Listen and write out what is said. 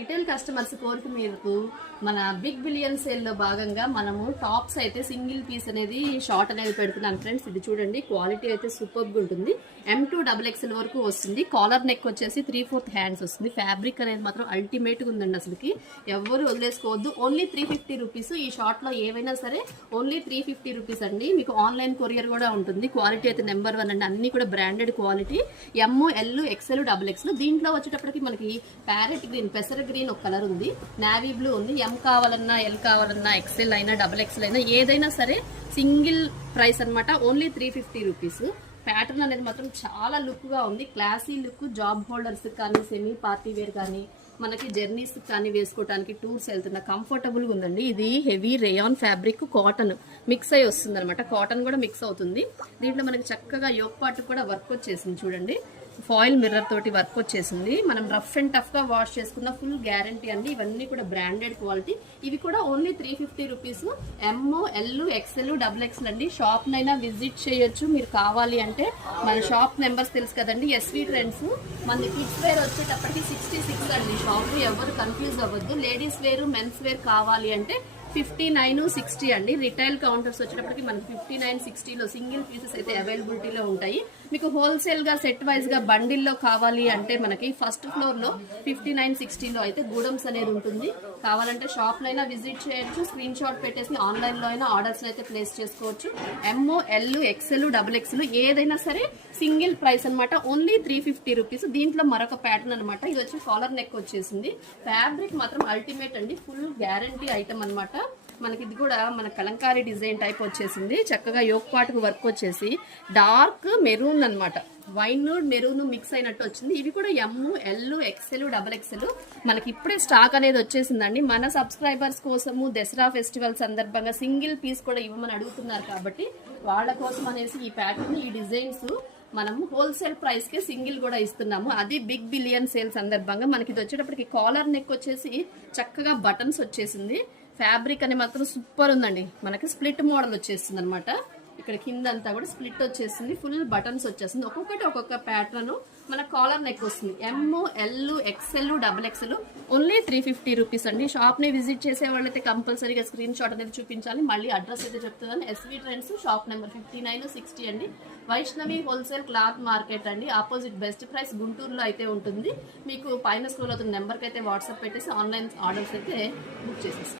Retail customers కోరిక మేరకు మన బిగ్ బిలియన్ సేల్లో భాగంగా మనము టాప్స్ అయితే సింగిల్ పీస్ అనేది షార్ట్ అనేది పెడుతున్నాం ఫ్రెండ్స్ ఇది చూడండి క్వాలిటీ అయితే సూపర్ ఉంటుంది. ఎం టూ డబుల్ ఎక్స్ఎల్ వరకు వస్తుంది. కాలర్ నెక్ వచ్చేసి త్రీ ఫోర్త్ హ్యాండ్స్ వస్తుంది. ఫ్యాబ్రిక్ అనేది మాత్రం అల్టిమేట్గా ఉందండి అసలుకి. ఎవరు వదిలేసుకోవద్దు. ఓన్లీ త్రీ ఫిఫ్టీ రూపీస్ ఈ షార్ట్లో ఏవైనా సరే ఓన్లీ త్రీ ఫిఫ్టీ రూపీస్ అండి. మీకు ఆన్లైన్ కొరియర్ కూడా ఉంటుంది. క్వాలిటీ అయితే నెంబర్ వన్ అండి. అన్ని కూడా branded quality M L XL double XL దీంట్లో వచ్చేటప్పటికి మనకి ప్యారెట్ గ్రీన్ పెసర గ్రీన్ ఒక కలర్ ఉంది. నావీ బ్లూ ఉంది. ఎం కావాలన్నా ఎల్ కావాలన్నా ఎక్స్ఎల్ అయినా డబుల్ ఎక్స్ఎల్ అయినా ఏదైనా సరే సింగిల్ ప్రైస్ అన్నమాట. Only three fifty rupees pattern అనేది మాత్రం చాలా లుక్గా ఉంది. క్లాసీ లుక్ జాబ్ హోల్డర్స్ కానీ సెమీ పార్టీ వేర్ కానీ మనకి జర్నీస్ కానీ వేసుకోవడానికి టూర్స్ వెళ్తున్న కంఫర్టబుల్గా ఉందండి. ఇది heavy rayon fabric cotton mix అయి వస్తుంది అనమాట కాటన్ కూడా మిక్స్ అవుతుంది. దీంట్లో మనకి చక్కగా యోగ్ పాటు కూడా వర్క్ వచ్చేసింది చూడండి. ఫాయిల్ మిర్రర్ తోటి వర్క్ వచ్చేసింది. మనం రఫ్ అండ్ టఫ్గా వాష్ చేసుకున్న ఫుల్ గ్యారంటీ అండి. ఇవన్నీ కూడా బ్రాండెడ్ క్వాలిటీ. ఇవి కూడా only three fifty rupees. M L XL double XL అండి. షాప్నైనా విజిట్ చేయొచ్చు. మీరు కావాలి అంటే మన షాప్ నెంబర్స్ తెలుసు కదండి. ఎస్వీ ట్రెండ్స్ మన కిడ్స్ వేర్ వచ్చేటప్పటికి సిక్స్టీ సిక్స్ అండి. షాప్ ఎవరు కన్ఫ్యూజ్ అవ్వద్దు. లేడీస్ వేరు మెన్స్ వేర్ కావాలి అంటే ఫిఫ్టీ నైన్ సిక్స్టీ అండి. రిటైల్ కౌంటర్స్ వచ్చేటప్పటికి మనకి ఫిఫ్టీ నైన్ సిక్స్టీలో సింగిల్ పీసెస్ అయితే అవైలబిలిటీలో ఉంటాయి. మీకు హోల్సేల్గా సెట్ వైజ్గా బండిల్లో కావాలి అంటే మనకి ఫస్ట్ ఫ్లోర్లో ఫిఫ్టీ నైన్ సిక్స్టీలో అయితే గూడమ్స్ అనేది ఉంటుంది. కావాలంటే షాప్లో అయినా విజిట్ చేయొచ్చు స్క్రీన్ షాట్ పెట్టేసి ఆన్లైన్లో అయినా ఆర్డర్స్ అయితే ప్లేస్ చేసుకోవచ్చు. M L XL double XL ఏదైనా సరే సింగిల్ ప్రైస్ అన్నమాట. ఓన్లీ త్రీ ఫిఫ్టీ రూపీస్ దీంట్లో మరొక ప్యాటర్న్ అనమాట ఇది వచ్చి కాలర్ నెక్ వచ్చేసింది. ఫ్యాబ్రిక్ మాత్రం అల్టిమేట్ అండి. ఫుల్ గ్యారంటీ ఐటమ్ అనమాట మనకి ఇది కూడా మన కలంకారీ డిజైన్ టైప్ వచ్చేసింది. చక్కగా యోగ్ పాటుకు వర్క్ వచ్చేసి డార్క్ మెరూన్ అనమాట వైన్ మెరూన్ మిక్స్ అయినట్టు వచ్చింది. ఇవి కూడా M L XL double XL మనకి ఇప్పుడే స్టాక్ అనేది వచ్చేసిందండి. మన సబ్స్క్రైబర్స్ కోసము దసరా ఫెస్టివల్ సందర్భంగా సింగిల్ పీస్ కూడా ఇవ్వమని అడుగుతున్నారు కాబట్టి వాళ్ళ కోసం అనేసి ఈ ప్యాటర్న్ ఈ డిజైన్స్ మనం హోల్సేల్ ప్రైస్కే సింగిల్ కూడా ఇస్తున్నాము. అది బిగ్ బిలియన్ సేల్ సందర్భంగా మనకి ఇది వచ్చేటప్పటికి కాలర్ నెక్ వచ్చేసి చక్కగా బటన్స్ వచ్చేసింది. ఫ్యాబ్రిక్ అని మాత్రం సూపర్ ఉందండి. మనకి స్ప్లిట్ మోడల్ వచ్చేస్తుంది అనమాట ఇక్కడ కింద అంతా కూడా స్ప్లిట్ వచ్చేసింది ఫుల్ బటన్స్ వచ్చేసింది ఒక్కొక్కటి ఒక్కొక్క ప్యాటర్న్ మన కాలర్ నెక్ వస్తుంది. M L XL double XL only three fifty rupees అండి. షాప్ని విజిట్ చేసే వాళ్ళైతే కంపల్సరీగా స్క్రీన్ షాట్ అనేది చూపించాలి. మళ్ళీ అడ్రస్ అయితే చెప్తుందని SV trends shop number fifty nine sixty అండి. వైష్ణవి హోల్సేల్ క్లాత్ మార్కెట్ అండి. ఆపోజిట్ బెస్ట్ ప్రైస్ గుంటూరులో అయితే ఉంటుంది. మీకు పైన స్కూల్ అవుతున్న నెంబర్కి అయితే వాట్సాప్ పెట్టేసి ఆన్లైన్ ఆర్డర్స్ అయితే బుక్ చేసేస్తాం